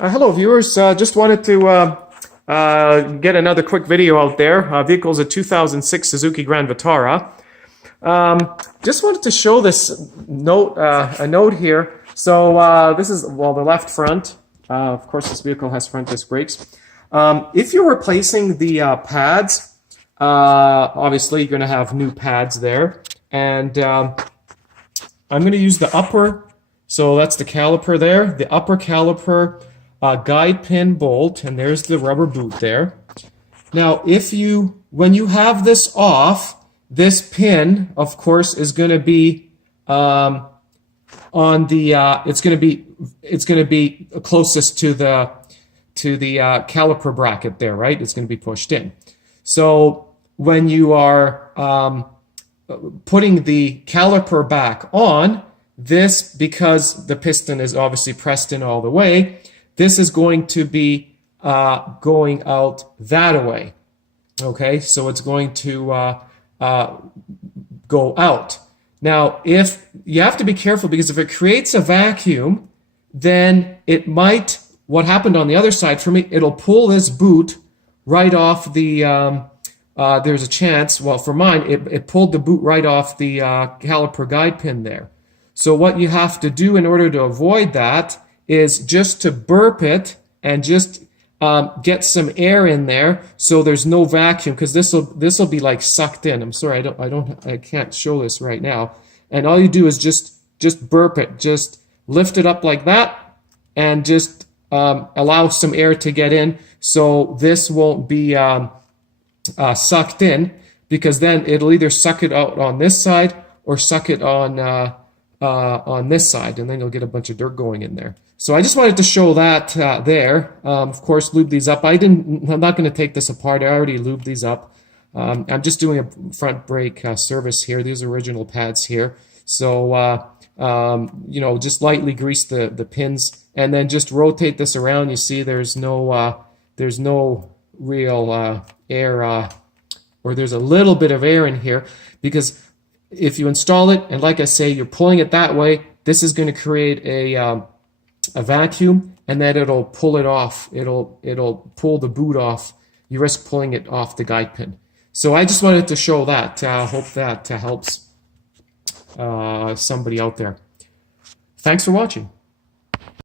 Hello viewers, just wanted to get another quick video out there. Vehicle is a 2006 Suzuki Grand Vitara. Just wanted to show this note, a note here. So this is, well, the left front. Of course, this vehicle has front disc brakes. If you're replacing the pads, obviously you're going to have new pads there. And I'm going to use the upper, so that's the caliper there, the upper caliper guide pin bolt, and there's the rubber boot there. Now, when you have this off, this pin, of course, is going to be on the it's going to be closest to the caliper bracket there, right? It's going to be pushed in. So when you are putting the caliper back on, this, because the piston is obviously pressed in all the way, this is going to be going out that way. Okay, so it's going to go out. Now, if you have to be careful, because if it creates a vacuum, then it might, what happened on the other side for me, it'll pull this boot right off the, there's a chance, well, for mine, it pulled the boot right off the caliper guide pin there. So what you have to do in order to avoid that is just to burp it and just get some air in there so there's no vacuum, because this'll be like sucked in. I'm sorry, I can't show this right now. And all you do is just burp it, just lift it up like that, and just allow some air to get in, so this won't be sucked in, because then it'll either suck it out on this side or suck it on this side, and then you'll get a bunch of dirt going in there. So I just wanted to show that there. Of course, lube these up. I'm not going to take this apart. I already lubed these up. I'm just doing a front brake service here. These are original pads here. So, you know, just lightly grease the pins and then just rotate this around. You see there's no real air, or there's a little bit of air in here, because if you install it, and like I say, you're pulling it that way, this is going to create a vacuum, and then it'll pull it off. It'll pull the boot off. You risk pulling it off the guide pin. So I just wanted to show that. Hope that helps somebody out there. Thanks for watching.